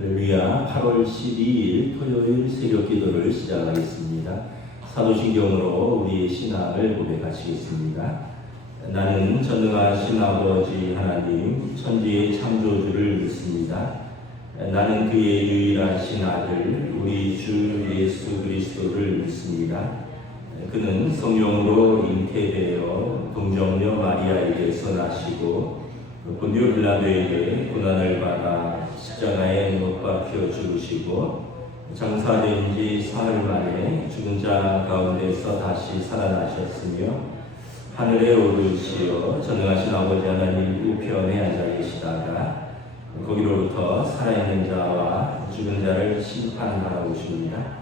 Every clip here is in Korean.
할렐루야. 8월 12일 토요일 새벽 기도를 시작하겠습니다. 사도신경으로 우리의 신앙을 고백하시겠습니다. 나는 전능하신 아버지 하나님 천지의 창조주를 믿습니다. 나는 그의 유일하신 아들 우리 주 예수 그리스도를 믿습니다. 그는 성령으로 잉태되어 동정녀 마리아에게서 나시고 본디오 빌라도에게 고난을 받아 십자가에 못 박혀 죽으시고 장사된 지 사흘 만에 죽은 자 가운데서 다시 살아나셨으며 하늘에 오르시어 전능하신 아버지 하나님 우편에 앉아 계시다가 거기로부터 살아있는 자와 죽은 자를 심판하러 오십니다.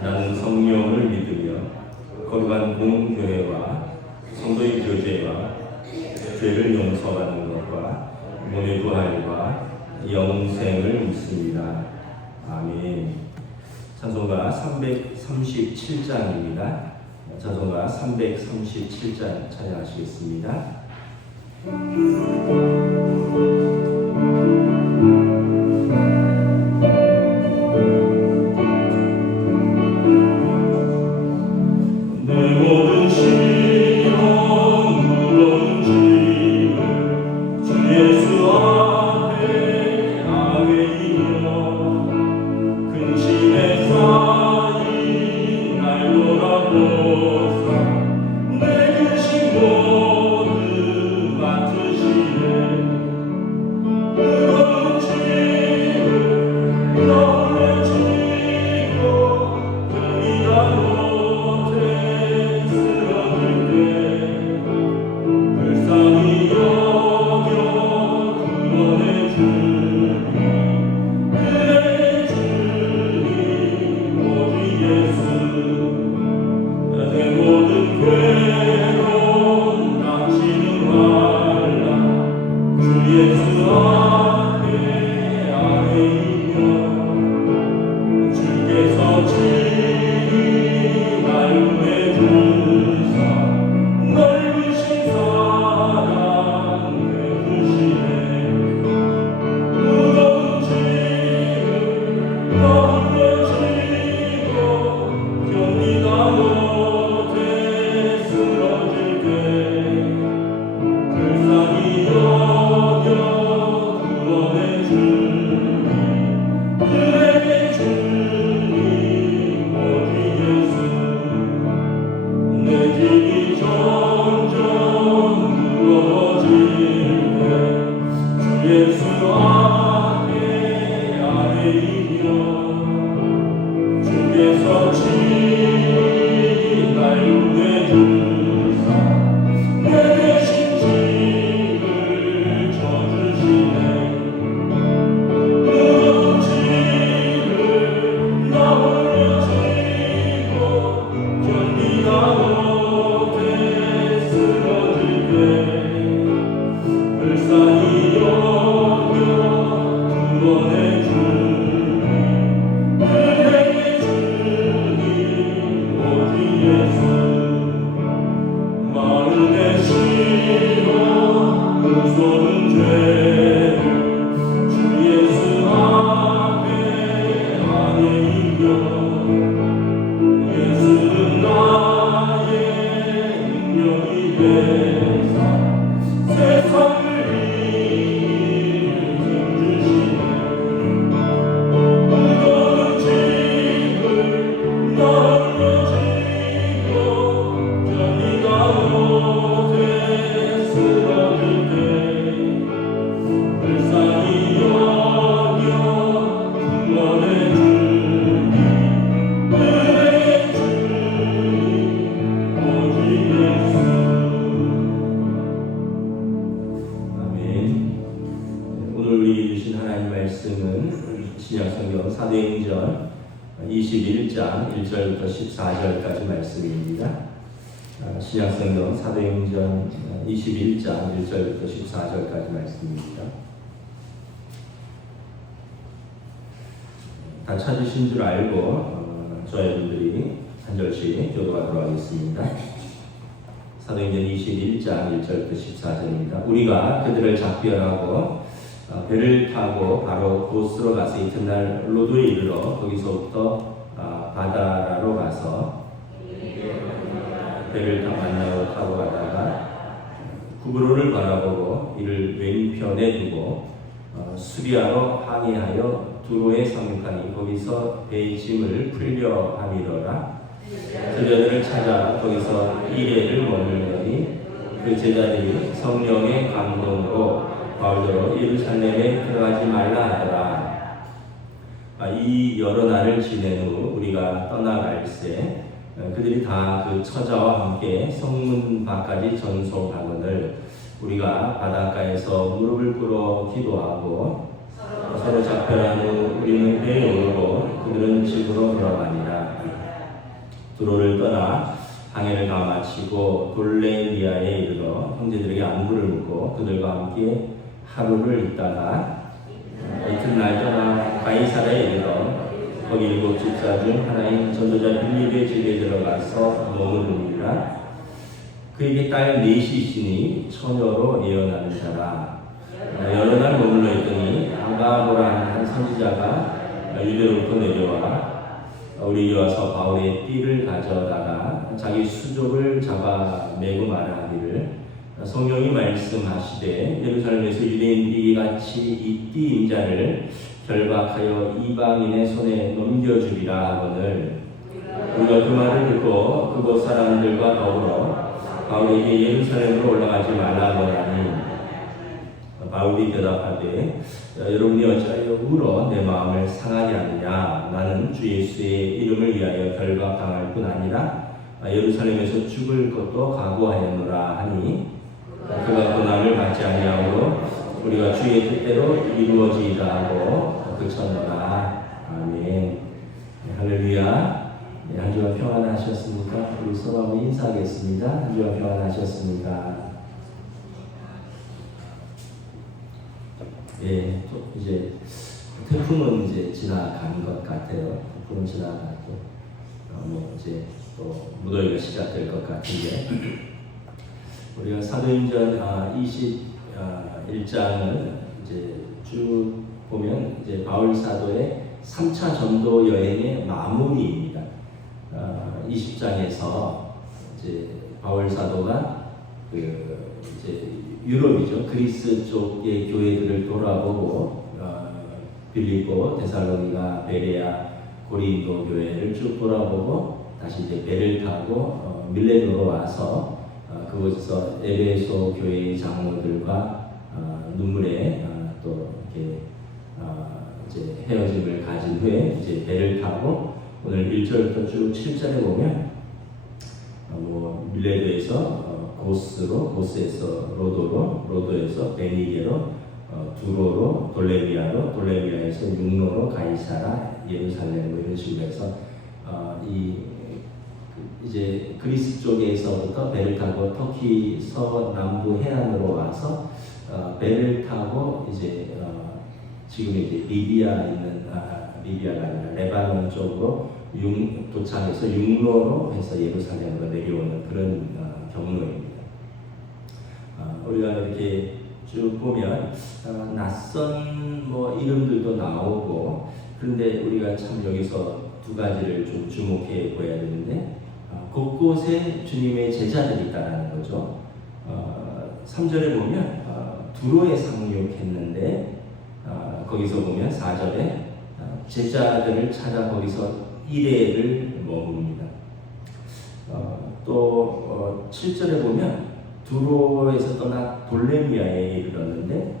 나는 성령을 믿으며 거룩한 공교회와 성도의 교제와 죄를 용서받는 것과 몸의 부활과 영생을 믿습니다. 아멘. 찬송가 337장입니다. 찬송가 337장 찬양하시겠습니다. 신약성경 사도행전 21장 1절부터 14절까지 말씀입니다. 신약성경 사도행전 21장 1절부터 14절까지 말씀입니다. 다 찾으신 줄 알고 저희분들이 한 절씩 교도하도록 하겠습니다. 사도행전 21장 1절부터 14절입니다. 우리가 그들을 작별하고 배를 타고 바로 고스로 가서 이튿날 로도에 이르러 거기서부터 바다라로 가서 배를 타고 가다가 구브로를 바라보고 이를 왼편에 두고 수리하러 항해하여 두로에 상륙하니 거기서 배의 짐을 풀려 함이러라. 들려들을 찾아 거기서 이레를 머물더니 그 제자들이 성령의 감동으로 바울더러 예루살렘에 들어가지 말라 하더라. 이 여러 날을 지낸 후 우리가 떠나갈새 그들이 다 그 처자와 함께 성문 밖까지 전송하거늘 우리가 바닷가에서 무릎을 꿇어 기도하고 서로 작별한 후 우리는 배에 오르고 그들은 집으로 돌아가니라. 두로를 떠나 항해를 다 마치고 돌레미아에 이르러 형제들에게 안부를 묻고 그들과 함께 하루를 있다가 이튿날 떠나 가이사라에 이르러 거기 7 집사 중 하나인 전도자 빌립의 집에 들어가서 머무르니라. 그에게 딸 넷이 있으니 처녀로 예언하는 자라. 여러 날 머물러 있더니 아가보라는 한 선지자가 유대로부터 내려와 우리에게 와서 바울의 띠를 가져다가 자기 수족을 잡아 매고 말하기를 성령이 말씀하시되 예루살렘에서 유대인들이 같이 이 띠 인자를 결박하여 이방인의 손에 넘겨주리라 하거늘 우리가 그 말을 듣고 그곳 사람들과 더불어 바울에게 예루살렘으로 올라가지 말라 하더니 바울이 대답하되 여러분이 어찌하여 울어 내 마음을 상하게 하느냐. 나는 주 예수의 이름을 위하여 결박당할 뿐 아니라 예루살렘에서 죽을 것도 각오하였노라 하니 그가 고난을 받지 아니하므로 우리가 주의 뜻대로 이루어지이다 하고 그쳤노라. 아멘. 할렐루야. 한 주간 평안하셨습니까? 우리 서로 한번 인사하겠습니다. 한 주간 평안하셨습니까? 예, 이제 태풍은 이제 지나간 것 같아요. 태풍은 지나가고 이제 또 무더위가 시작될 것 같은데 우리가 사도행전 21장을 이제 쭉 보면 이제 바울 사도의 3차 전도 여행의 마무리입니다. 20장에서 이제 바울 사도가 이제 유럽이죠. 그리스 쪽의 교회들을 돌아보고 빌립보, 데살로니가, 베레아, 고린도 교회를 쭉 돌아보고 다시 이제 배를 타고 밀레노로 와서 그곳에서 에베소 교회의 장로들과 눈물에 또 이렇게 이제 헤어짐을 가진 후에 이제 배를 타고 오늘 1절부터 쭉 7절에 보면 밀레도에서 고스로, 고스에서 로도로, 로도에서 베니게로, 두로로, 돌레미아로, 돌레미아에서 육로로, 가이사라, 예루살렘 이런 식으로 해서 이제 그리스 쪽에서부터 배를 타고 터키 서남부 해안으로 와서 배를 타고 이제 지금 이제 리비아 있는 리비아가 아니라 레바논 쪽으로 도착해서 육로로 해서 예루살렘으로 내려오는 그런 경로입니다. 우리가 이렇게 쭉 보면 낯선 이름들도 나오고 그런데 우리가 참 여기서 두 가지를 좀 주목해 보아야 되는데 곳곳에 주님의 제자들이 있다는 거죠. 3절에 보면 두로에 상륙했는데 거기서 보면 4절에 제자들을 찾아 거기서 이레를 머뭅니다. 또 7절에 보면 두로에서 떠나 돌레미아에 이르렀는데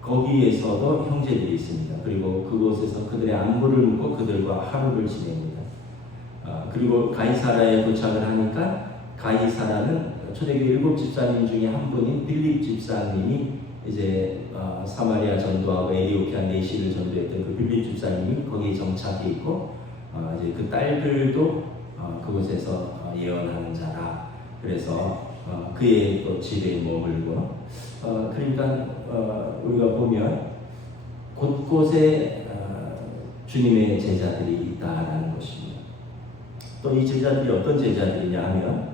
거기에서도 형제들이 있습니다. 그리고 그곳에서 그들의 안부를 묻고 그들과 하루를 지냅니다. 그리고 가이사라에 도착을 하니까 가이사라는 초대교회 7 집사님 중에 한 분인 빌립 집사님이 이제 사마리아 전도하고 에디오피아 내시를 전도했던 그 빌립 집사님이 거기에 정착해 있고 이제 그 딸들도 그곳에서 예언하는 자라. 그래서 그의 또 집에 머물고 그러니까 우리가 보면 곳곳에 주님의 제자들이 있다라는 것입니다. 또 이 제자들이 어떤 제자들이냐 하면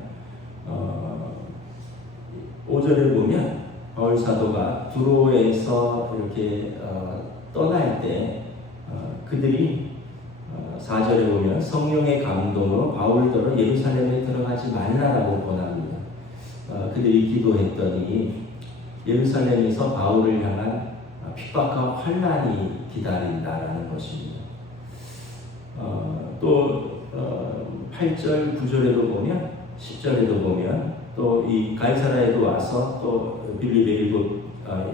5절에 보면 바울 사도가 두로에서 이렇게 떠날 때 그들이 4절에 보면 성령의 감동으로 바울더러 예루살렘에 들어가지 말라라고 권합니다. 그들이 기도했더니 예루살렘에서 바울을 향한 핍박과 환난이 기다린다라는 것입니다. 또 8절, 9절에도 보면 10절에도 보면 또 이 가이사라에도 와서 또 빌립의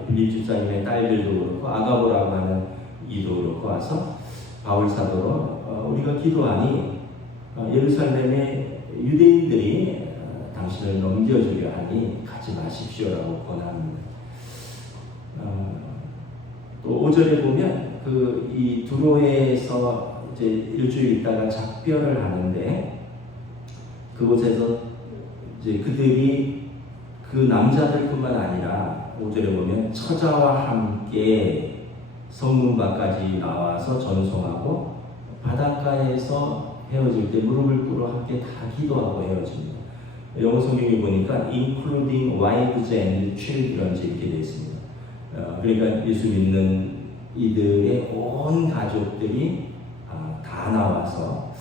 빌립 집사님의 딸들도 그렇고 아가보라고 하는 이도 그렇고 와서 바울 사도로 우리가 기도하니 예루살렘의 유대인들이 당신을 넘겨주려 하니 가지 마십시오라고 권합니다. 또 5절에 보면 이 두로에서 이제 일주일 있다가 작별을 하는데 그곳에서 이제 그들이 그 남자들뿐만 아니라 5절에 보면 처자와 함께 성문 밖까지 나와서 전송하고 바닷가에서 헤어질 때 무릎을 꿇어 함께 다 기도하고 헤어집니다. 영어 성경에 보니까 including wives and children 이렇게 되어 있습니다. 그러니까 예수 믿는 이들의 온 가족들이 다 나와서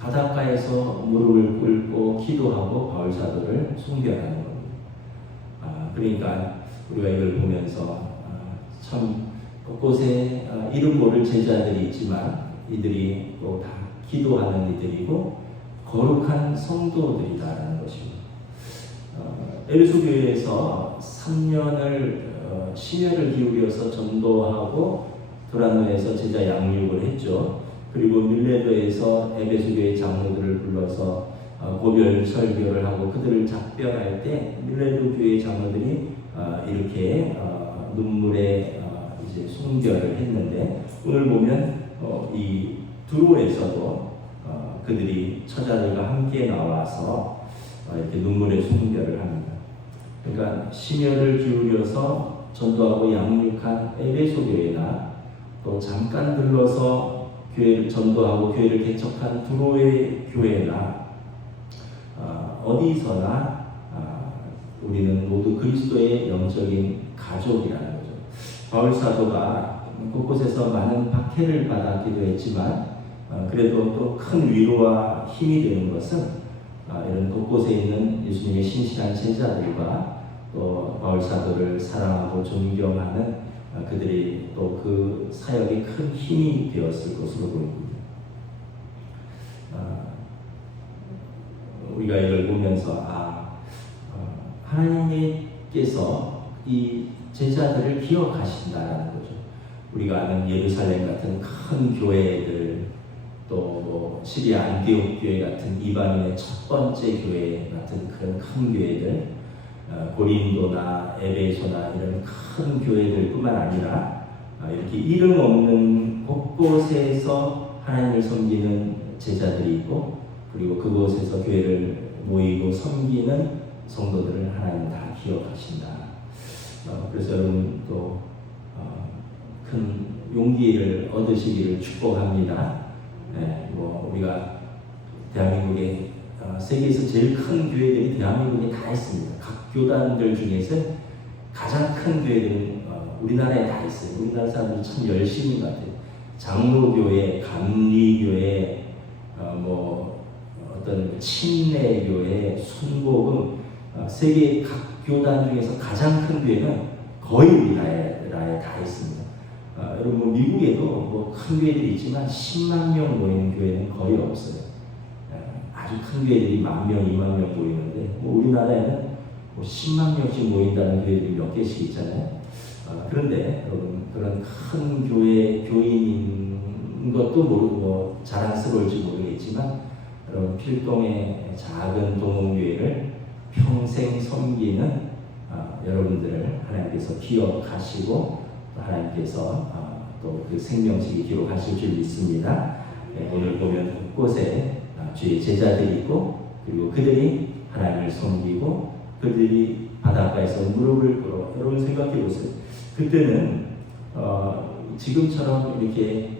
바닷가에서 무릎을 꿇고 기도하고 바울 사도를 숭배하는 겁니다. 그러니까 우리가 이걸 보면서 참 곳곳에 이름 모를 제자들이 있지만 이들이 또 다 기도하는 이들이고 거룩한 성도들이다라는 것입니다. 에베소 교회에서 3년을 심혈을 기울여서 전도하고 도란노에서 제자 양육을 했죠. 그리고 밀레도에서 에베소 교회 장로들을 불러서 고별 설교를 하고 그들을 작별할 때 밀레도 교회 장로들이 이렇게 눈물에 이제 순결을 했는데 오늘 보면 이 두로에서도 그들이 처자들과 함께 나와서 이렇게 눈물의 순결을 합니다. 그러니까 심혈을 기울여서 전도하고 양육한 에베소 교회나 또 잠깐 들러서 교회를 전도하고 교회를 개척한 두로의 교회나 어디서나 우리는 모두 그리스도의 영적인 가족이라는 거죠. 바울 사도가 곳곳에서 많은 박해를 받았기도 했지만 그래도 또 큰 위로와 힘이 되는 것은 이런 곳곳에 있는 예수님의 신실한 제자들과 또 바울 사도를 사랑하고 존경하는 그들이 또 그 사역에 큰 힘이 되었을 것으로 보입니다. 우리가 이걸 보면서 하나님께서 이 제자들을 기억하신다라는 거죠. 우리가 아는 예루살렘 같은 큰 교회들 또 시리아 안디옥 교회 같은 이방인의 첫 번째 교회 같은 그런 큰 교회들 고린도나 에베소나 이런 큰 교회들뿐만 아니라 이렇게 이름 없는 곳곳에서 하나님을 섬기는 제자들이 있고 그리고 그곳에서 교회를 모이고 섬기는 성도들을 하나님 다 기억하신다. 그래서 여러분 또 큰 용기를 얻으시기를 축복합니다. 우리가 대한민국에 세계에서 제일 큰 교회들이 대한민국에 다 있습니다. 각 교단들 중에서 가장 큰 교회들은 우리나라에 다 있어요. 우리나라 사람들이 참 열심인 것 같아요. 장로교회, 감리교회, 어떤 침례교회, 순복음, 세계 각 교단 중에서 가장 큰 교회는 거의 우리나라에 다 있습니다. 여러분 미국에도 큰 교회들이 있지만 10만 명 모이는 교회는 거의 없어요. 아주 큰 교회들이 10,000명, 20,000명 모이는데 우리나라에는 10만 명씩 모인다는 교회들이 몇 개씩 있잖아요. 그런데 여러분 그런 큰 교회 교인인 것도 모르고 자랑스러울지 모르겠지만 여러분 필동의 작은 동원교회를 평생 섬기는 여러분들을 하나님께서 기억하시고 하나님께서 또 그 생명식이 기록하실 줄 믿습니다. 오늘 보면 곳곳에 주의 제자들이 있고 그리고 그들이 하나님을 섬기고 그들이 바닷가에서 무릎을 꿇어 여러분 생각해 보세요. 그때는 지금처럼 이렇게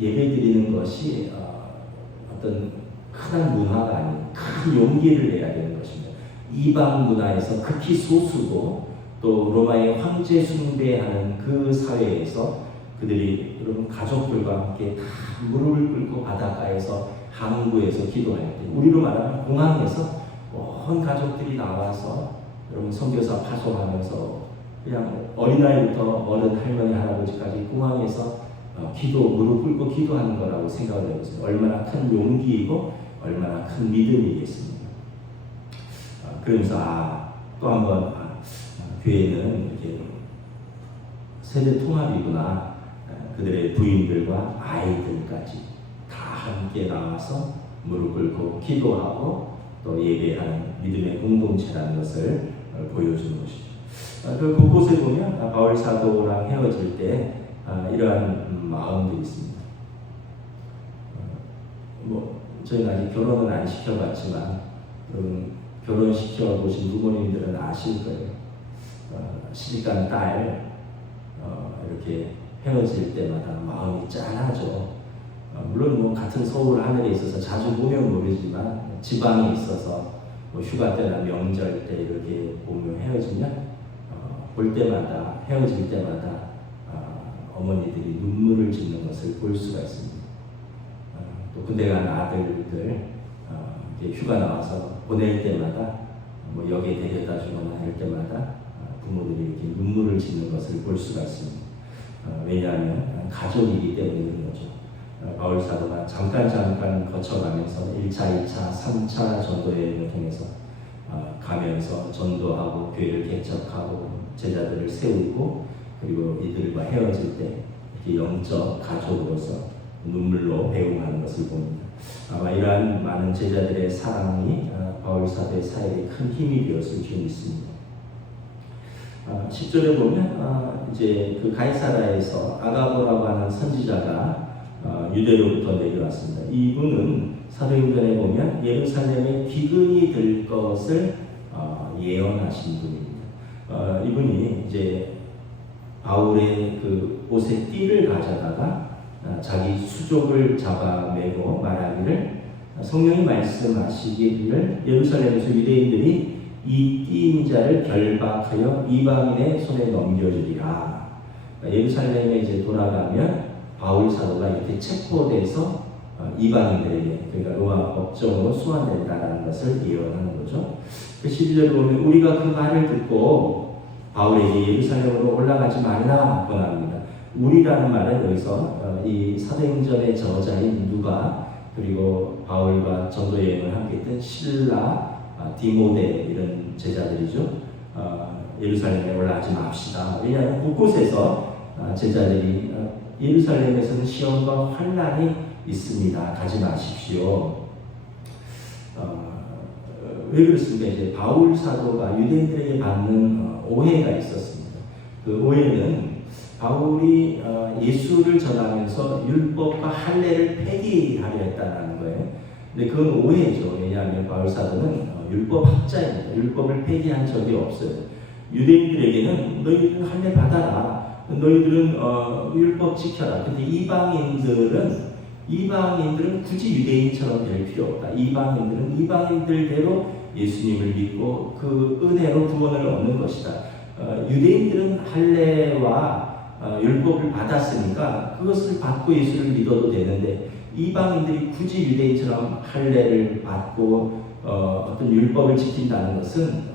예배 드리는 것이 어떤 큰 문화가 아닌 큰 용기를 내야 되는 것입니다. 이방 문화에서 극히 소수고 또 로마의 황제 숭배하는 그 사회에서 그들이 여러분 가족들과 함께 다 무릎을 꿇고 바닷가에서 항구에서 기도할 때 우리로 말하면 공항에서 온 가족들이 나와서 여러분 선교사 파송하면서 그냥 어린아이부터 어른 할머니 할아버지까지 공항에서 기도 무릎 꿇고 기도하는 거라고 생각을 해보세요. 얼마나 큰 용기이고 얼마나 큰 믿음이겠습니까? 그러면서 또 한번 교회는 이렇게 세대 통합이구나. 그들의 부인들과 아이들까지 다 함께 나와서 무릎 꿇고 기도하고 또 예배하는 믿음의 공동체라는 것을 보여주는 것이죠. 그 곳곳에 보면 바울 사도랑 헤어질 때 이러한 마음들이 있습니다. 저희는 아직 결혼은 안 시켜봤지만 결혼시켜 보신 부모님들은 아실 거예요. 시집간 딸 이렇게 헤어질 때마다 마음이 짠하죠. 물론 같은 서울 하늘에 있어서 자주 보면 모르지만 지방에 있어서 휴가 때나 명절 때 이렇게 보면 헤어지면 볼 때마다 헤어질 때마다 어머니들이 눈물을 짓는 것을 볼 수가 있습니다. 또 군대 간 아들들 휴가 나와서 보낼 때마다 역에 데려다 주거나 할 때마다 부모들이 이렇게 눈물을 짓는 것을 볼 수가 있습니다. 왜냐하면 가족이기 때문에 그런 거죠. 바울 사도가 잠깐 거쳐가면서 1차, 2차, 3차 전도 여행을 통해서 가면서 전도하고 교회를 개척하고 제자들을 세우고 그리고 이들과 헤어질 때 이렇게 영적 가족으로서 눈물로 배웅하는 것을 봅니다. 아마 이러한 많은 제자들의 사랑이 바울 사도의 사역에 큰 힘이 되었을 줄 믿습니다. 10절에 보면 이제 그 가이사라에서 아가보라고 하는 선지자가 유대로부터 내려왔습니다. 이분은 사도행전에 보면 예루살렘에 기근이 들 것을 예언하신 분입니다. 이분이 이제 바울의 그 옷에 띠를 가져다가 자기 수족을 잡아매고 말하기를 성령이 말씀하시기를 예루살렘에서 유대인들이 이 띠인 자를 결박하여 이방인의 손에 넘겨주리라. 예루살렘에 이제 돌아가면 바울 사도가 이렇게 체포돼서 이방인들에게 그러니까 로마 법정으로 소환된다는 것을 예언하는 거죠. 그 12절에 보면 우리가 그 말을 듣고 바울에게 예루살렘으로 올라가지 말라 권합니다. 우리라는 말은 여기서 이 사도행전의 저자인 누가 그리고 바울과 전도 여행을 함께했던 실라, 디모데 이런 제자들이죠. 예루살렘에 올라가지 맙시다. 왜냐하면 곳곳에서 제자들이 예루살렘에서는 시험과 환난이 있습니다. 가지 마십시오. 왜 그렇습니까? 이제 바울 사도가 유대인들에게 받는 오해가 있었습니다. 그 오해는 바울이 예수를 전하면서 율법과 할례를 폐기하려 했다는 거예요. 근데 그건 오해죠. 왜냐하면 바울 사도는 율법 학자입니다. 율법을 폐기한 적이 없어요. 유대인들에게는 너희들은 할례 받아라. 너희들은 율법 지켜라. 근데 이방인들은 굳이 유대인처럼 될 필요 없다. 이방인들은 이방인들대로 예수님을 믿고 그 은혜로 구원을 얻는 것이다. 유대인들은 할례와 율법을 받았으니까 그것을 받고 예수를 믿어도 되는데 이방인들이 굳이 유대인처럼 할례를 받고 어떤 율법을 지킨다는 것은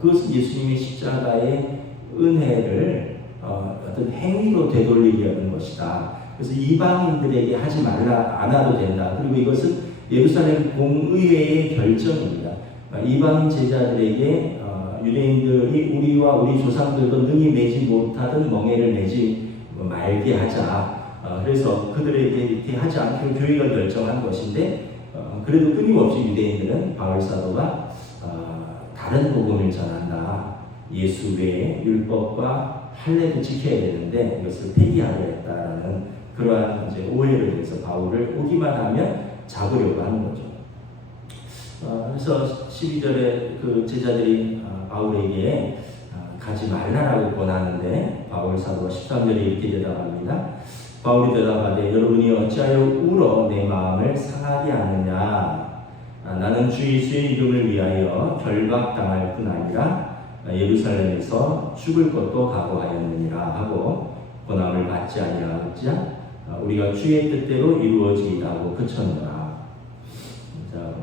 그것은 예수님의 십자가의 은혜를 어떤 행위로 되돌리려는 것이다. 그래서 이방인들에게 하지 말라 안 해도 된다. 그리고 이것은 예루살렘 공의회의 결정입니다. 이방인 제자들에게 유대인들이 우리와 우리 조상들도 능히 매지 못하던 멍에를 매지 말게 하자. 그래서 그들에게 이렇게 하지 않기로 교회가 결정한 것인데 그래도 끊임없이 유대인들은 바울 사도가 다른 복음을 전한다. 예수 외에 율법과 할례도 지켜야 되는데 이것을 폐기하려 했다라는 그러한 이제 오해를 해서 바울을 오기만 하면 잡으려고 하는 거죠. 그래서 12절에 그 제자들이 바울에게 가지 말라라고 권하는데 바울 사도가 13절에 이렇게 대답합니다. 바울이 대답하되 여러분이 어찌하여 울어 내 마음을 상하게 하느냐. 나는 주 예수의 이름을 위하여 결박당할 뿐 아니라 예루살렘에서 죽을 것도 각오하였느니라 하고 고난을 받지 아니하고자 우리가 주의 뜻대로 이루어지이다고 그쳤노라. 자,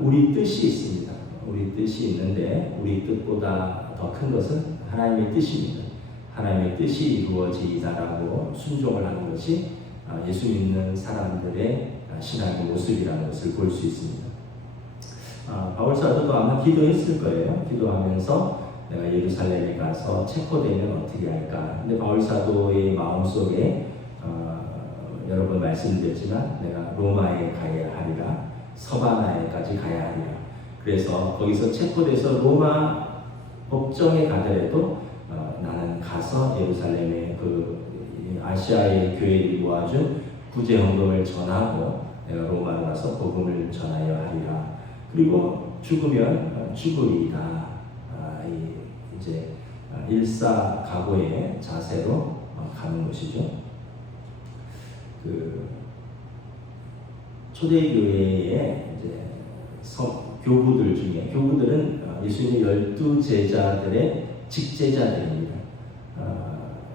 우리 뜻이 있습니다. 우리 뜻이 있는데 우리 뜻보다 더 큰 것은 하나님의 뜻입니다. 하나님의 뜻이 이루어지이다라고 순종을 하는 것이 예수 믿는 사람들의 신앙의 모습이라는 것을 볼 수 있습니다. 바울 사도도 아마 기도했을 거예요. 기도하면서 내가 예루살렘에 가서 체포되면 어떻게 할까. 근데 바울 사도의 마음속에 여러 번 말씀드렸지만 내가 로마에 가야 하리라, 서바나에까지 가야 하리라. 그래서 거기서 체포돼서 로마 법정에 가더라도 나는 가서 예루살렘에 그 아시아의 교회를 모아준 구제 헌금을 전하고 내가 로마로 가서 복음을 전하여 하리라. 그리고 죽으면 죽으리이다. 이제 일사각오의 자세로 가는 것이죠. 그 초대교회의 이제 교부들 중에 교부들은 예수님의 12제자들의 직제자들입니다.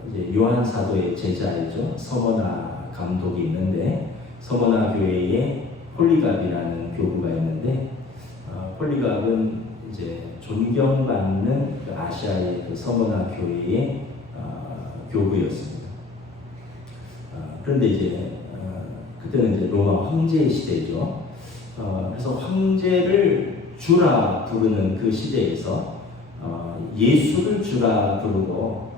이제 요한 사도의 제자이죠. 서머나 감독이 있는데 서머나 교회에 폴리갑이라는 교부가 있는데 폴리갑은 이제 존경받는 그 아시아의 그 서머나 교회의 교부였습니다. 그런데 이제 그때는 이제 로마 황제 시대죠. 그래서 황제를 주라 부르는 그 시대에서 예수를 주라 부르고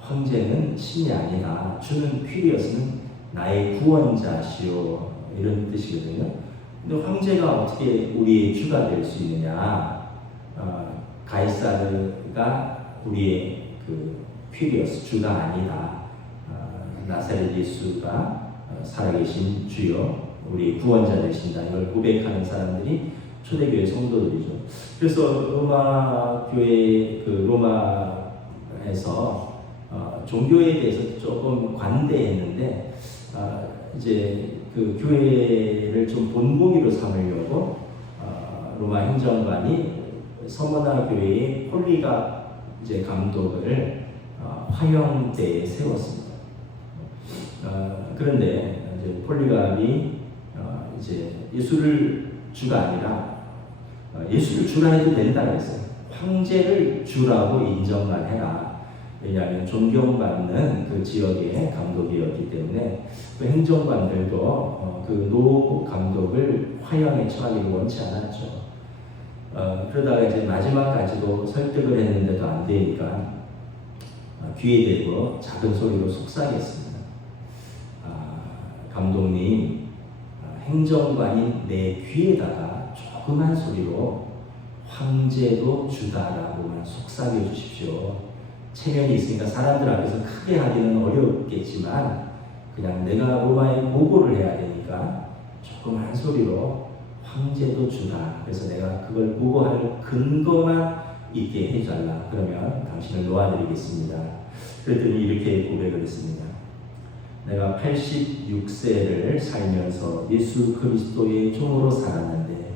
황제는 신이 아니다. 주는 퀴리어스는 나의 구원자시오. 이런 뜻이거든요. 근데 황제가 어떻게 우리의 주가 될 수 있느냐? 가이사르가 우리의 그 퀴리어스 주가 아니다. 나사렛 예수가 살아계신 주요 우리 구원자 되신다. 이걸 고백하는 사람들이 초대교회 성도들이죠. 그래서 로마 교회 그 로마에서 종교에 대해서 조금 관대했는데 이제 그 교회를 좀 본보기로 삼으려고 로마 행정관이 서머나 교회의 폴리갑 이제 감독을 화형대에 세웠습니다. 그런데 이제 폴리갑이 이제 예수를 주가 아니라 예수를 주라 해도 된다 그랬어요. 황제를 주라고 인정만 해라. 왜냐하면 존경받는 그 지역의 감독이었기 때문에 그 행정관들도 그 노 감독을 화형에 처하기를 원치 않았죠. 그러다가 이제 마지막까지도 설득을 했는데도 안 되니까 귀에 대고 작은 소리로 속삭였습니다. 감독님, 행정관인 내 귀에다가 조그만 소리로 황제도 주다라고만 속삭여 주십시오. 체면이 있으니까 사람들 앞에서 크게 하기는 어렵겠지만 그냥 내가 로마에 보고를 해야 되니까 조그만 소리로 황제도 주다. 그래서 내가 그걸 보고할 근거만 있게 해달라. 그러면 당신을 놓아드리겠습니다. 그랬더니 이렇게 고백을 했습니다. 내가 86세를 살면서 예수 그리스도의 종으로 살았는데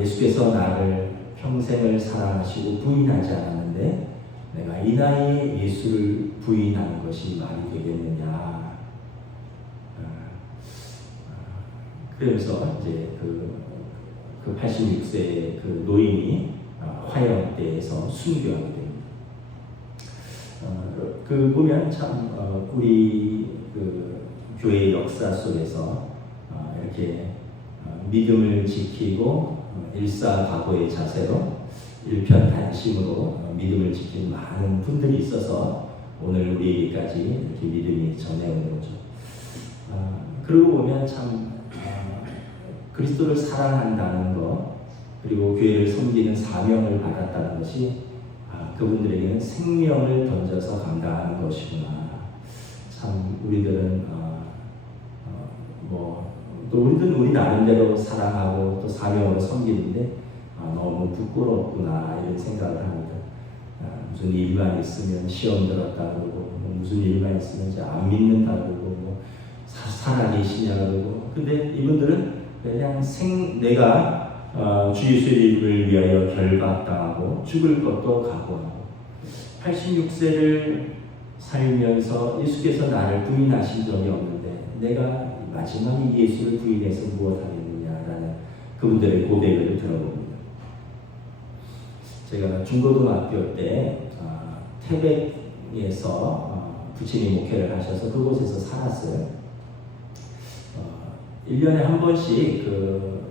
예수께서 나를 평생을 사랑하시고 부인하지 않았는데 내가 이 나이에 예수를 부인하는 것이 말이 되겠느냐. 그러면서 이제 그 86세의 그 노인이 화형대에서 순교하게 됩니다. 그 보면 참 우리 그 교회의 역사 속에서 이렇게 믿음을 지키고 일사각오의 자세로 일편단심으로 믿음을 지킨 많은 분들이 있어서 오늘 우리에게까지 이렇게 믿음이 전해오는 거죠. 그러고 보면 참 그리스도를 사랑한다는 것 그리고 교회를 섬기는 사명을 받았다는 것이 그분들에게는 생명을 던져서 감당하는 것이구나. 참 우리들은 또 우리들은 우리 나름대로 사랑하고 또 사명으로 섬기는데 너무 부끄럽구나 이런 생각을 합니다. 무슨 일만 있으면 시험 들었다 그러고 무슨 일만 있으면 이제 안 믿는다 그러고 살아계시냐 그러고 근데 이분들은 그냥 내가 주 예수를 위하여 결박당하고 죽을 것도 각오하고 86세를 살면서 예수께서 나를 부인하신 적이 없는데 내가 마지막에 예수를 부인해서 무엇하겠느냐라는 그분들의 고백을 들어봅니다. 제가 중고등학교 때 태백에서 부친이 목회를 하셔서 그곳에서 살았어요. 1년에 한 번씩 그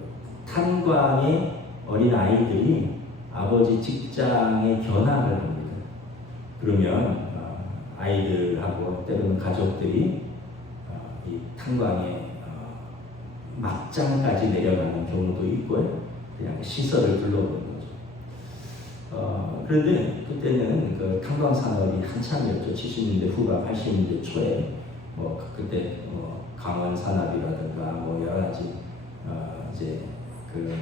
탄광의 어린 아이들이 아버지 직장에 견학을 합니다. 그러면 아이들하고 때로는 가족들이 이 탄광에 막장까지 내려가는 경우도 있고요. 그냥 시설을 둘러보는 거죠. 그런데 그때는 그 탄광 산업이 한참이었죠. 70년대 후반, 80년대 초에 그때 강원 산업이라든가 여러 가지 이제 그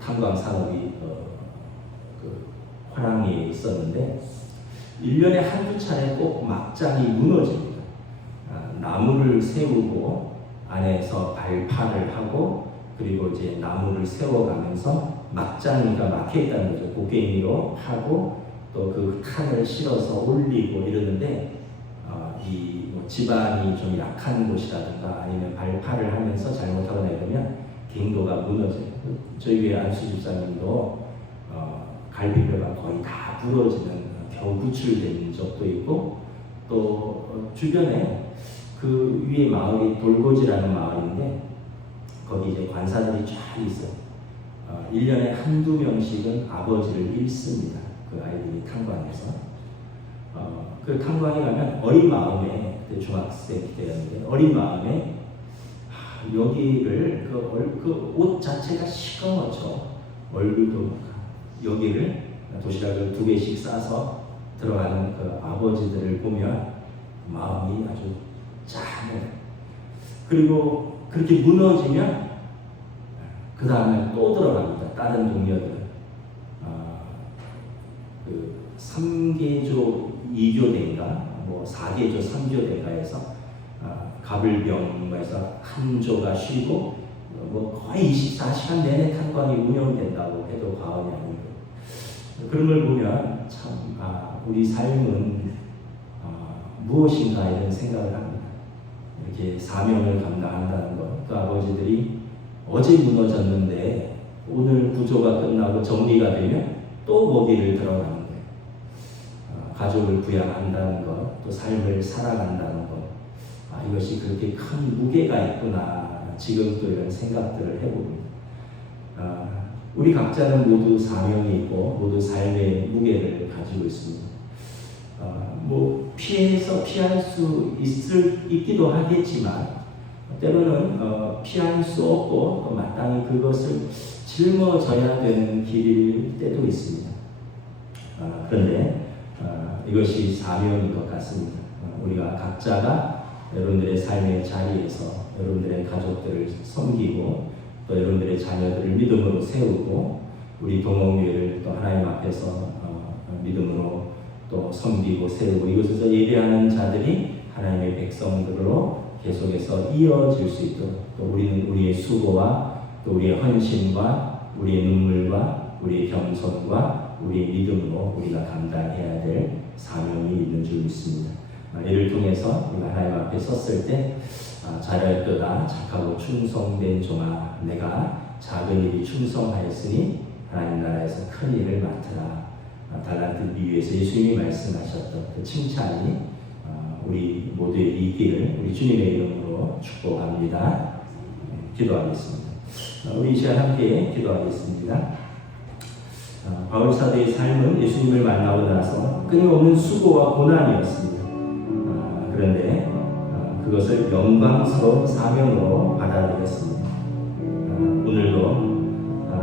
탄광 산업이 그 화랑에 있었는데 1년에 한두 차례 꼭 막장이 무너집니다. 나무를 세우고 안에서 발파를 하고 그리고 이제 나무를 세워가면서 막장이가 막혀 있다는 거죠. 곡괭이로 하고 또 그 칸을 실어서 올리고 이러는데 이 집안이 좀 약한 곳이라든가 아니면 발파를 하면서 잘못하거나 이러면 갱도가 무너져요. 저희 교회 안수 집사님도 갈비뼈가 거의 다 부러지는 겨우 구출된 적도 있고 또 주변에 그 위에 마을이 돌고지라는 마을인데 거기 이제 관사들이 쫙 있어요. 1년에 한두 명씩은 아버지를 잃습니다. 그 아이들이 탄광에서. 그 탄광에 가면 어린 마음에 그때 중학생 때였는데 어린 마음에 여기를 그 옷 자체가 시커멓죠. 얼굴도 여기를 도시락을 2개씩 싸서 들어가는 그 아버지들을 보면 마음이 아주 짠해요. 그리고 그렇게 무너지면 그 다음에 또 들어갑니다. 다른 동료들. 그 3개조 2교대인가 4개조 3교대가에서 가불병에서 한 조가 쉬고 거의 24시간 내내 탄광이 운영된다고 해도 과언이 아니고 그런 걸 보면 참 우리 삶은 무엇인가 이런 생각을 합니다. 이렇게 사명을 감당한다는 것. 그 아버지들이 어제 무너졌는데 오늘 구조가 끝나고 정리가 되면 또 거기를 들어가는 거예요. 가족을 부양한다는 것, 또 삶을 살아간다는 것. 이것이 그렇게 큰 무게가 있구나. 지금 또 이런 생각들을 해봅니다. 우리 각자는 모두 사명이 있고 모두 삶의 무게를 가지고 있습니다. 피할 수 있기도 하겠지만 때로는 피할 수 없고 또 마땅히 그것을 짊어져야 되는 길일 때도 있습니다. 그런데 이것이 사명인 것 같습니다. 우리가 각자가 여러분들의 삶의 자리에서 여러분들의 가족들을 섬기고 또 여러분들의 자녀들을 믿음으로 세우고 우리 동호교회를 또 하나님 앞에서 믿음으로 또 섬기고 세우고 이곳에서 예배하는 자들이 하나님의 백성들로 계속해서 이어질 수 있도록 또 우리는 우리의 수고와 또 우리의 헌신과 우리의 눈물과 우리의 겸손과 우리의 믿음으로 우리가 감당해야 될 사명이 있는 줄 믿습니다. 이를 통해서 우리가 하나님 앞에 섰을 때 잘하였도다 착하고 충성된 종아 내가 작은 일이 충성하였으니 하나님 나라에서 큰 일을 맡으라. 달란트 비유에서 예수님이 말씀하셨던 그 칭찬이 우리 모두에게 있기를 우리 주님의 이름으로 축복합니다. 기도하겠습니다. 우리 이 시간 함께 기도하겠습니다. 바울 사도의 삶은 예수님을 만나고 나서 끊임없는 수고와 고난이었습니다. 그런데 그것을 영광스러운 사명으로 받아들였습니다. 오늘도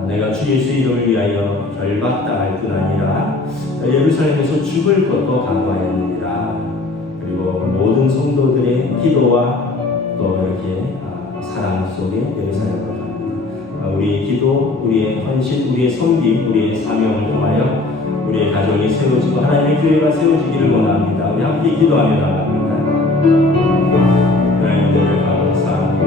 내가 주 예수 이름을 위하여 결박당할 뿐 아니라 예루살렘에서 죽을 것도 각오하였느니라. 그리고 모든 성도들의 기도와 또 이렇게 사랑 속에 예루살렘으로 갑니다. 우리의 기도, 우리의 헌신, 우리의 섬김, 우리의 사명을 통하여 우리의 가정이 세워지고 하나님의 교회가 세워지기를 원합니다. 우리 함께 기도하며 나갑니다. 하나님들을 감사합니다.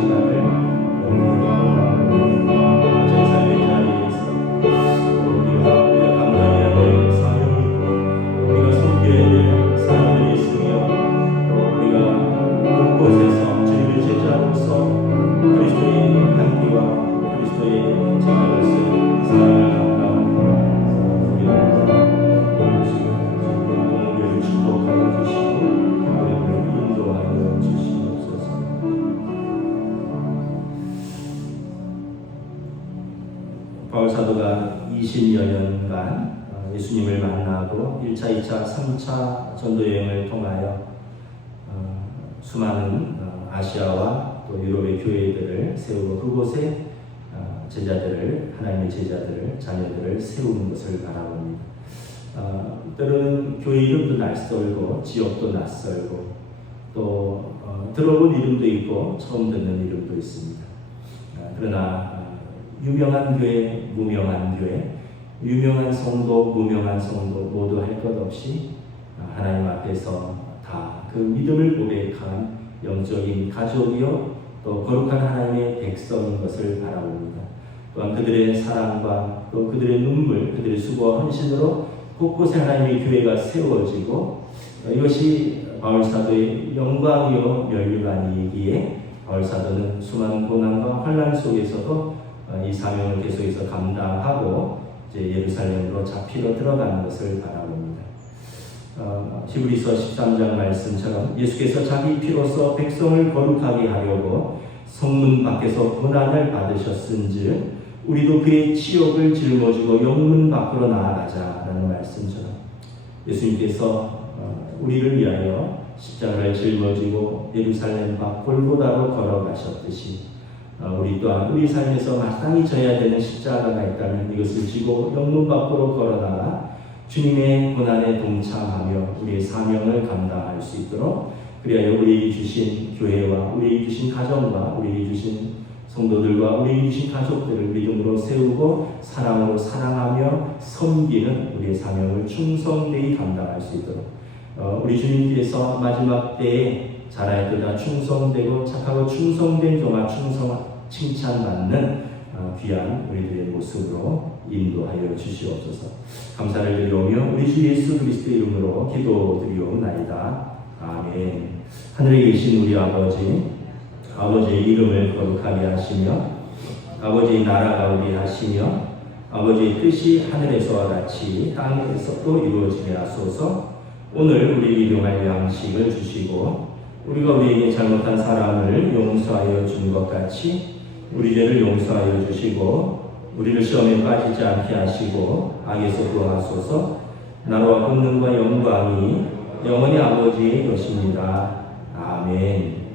시간을 제 삶의 자리에서 우리가 감당해야 될 사명이 있고 우리가 섬겨야 될 사람들이 있으며 또 우리가 곳곳에서 주님의 제자로서 그리스도의 향기와 그리스도의 제자로서 사랑을 감당하는 우리를 공교를 축복하여 주시고 우리를 인도하여 주시옵소서. 바울 사도가 20여 년간 예수님을 만나고 1차, 2차, 3차 전도 여행을 통하여 수많은 아시아와 또 유럽의 교회들을 세우고 그곳에 제자들을, 하나님의 제자들을, 자녀들을 세우는 것을 바라봅니다. 때로는 교회 이름도 낯설고 지역도 낯설고 또 들어본 이름도 있고 처음 듣는 이름도 있습니다. 그러나 유명한 교회, 무명한 교회, 유명한 성도, 무명한 성도 모두 할 것 없이 하나님 앞에서 다 그 믿음을 고백한 영적인 가족이요 또 거룩한 하나님의 백성인 것을 바라봅니다. 또한 그들의 사랑과 또 그들의 눈물, 그들의 수고와 헌신으로 곳곳에 하나님의 교회가 세워지고 이것이 바울 사도의 영광이요 면류가 아니기에 바울 사도는 수많은 고난과 환난 속에서도 이 사명을 계속해서 감당하고 이제 예루살렘으로 잡히러 들어가는 것을 바라봅니다. 히브리서 13장 말씀처럼 예수께서 자기 피로써 백성을 거룩하게 하려고 성문 밖에서 고난을 받으셨은즉 우리도 그의 치욕을 짊어지고 영문 밖으로 나아가자라는 말씀처럼 예수님께서 우리를 위하여 십자가를 짊어지고 예루살렘 밖 골고다로 걸어가셨듯이 우리 또한 우리 삶에서 마땅히 져야 되는 십자가가 있다면 이것을 지고 영문 밖으로 걸어나가 주님의 고난에 동참하며 우리의 사명을 감당할 수 있도록 그리하여 우리에게 주신 교회와 우리에게 주신 가정과 우리에게 주신 성도들과 우리에게 주신 가족들을 믿음으로 세우고 사랑으로 사랑하며 섬기는 우리의 사명을 충성되이 감당할 수 있도록 우리 주님께서 마지막 때에 자라에도다 충성되고 착하고 충성된 종아 칭찬받는 귀한 우리들의 모습으로 인도하여 주시옵소서. 감사를 드리오며 우리 주 예수 그리스도의 이름으로 기도드리옵나이다. 아멘. 하늘에 계신 우리 아버지의 이름을 거룩하게 하시며 아버지의 나라가 오게 하시며 아버지의 뜻이 하늘에서와 같이 땅에서도 이루어지게 하소서. 오늘 우리 일용할 양식을 주시고 우리가 우리에게 잘못한 사람을 용서하여 준 것 같이 우리 죄를 용서하여 주시고 우리를 시험에 빠지지 않게 하시고 악에서 구하소서. 나라와 권능과 영광이 영원히 아버지의 것입니다. 아멘.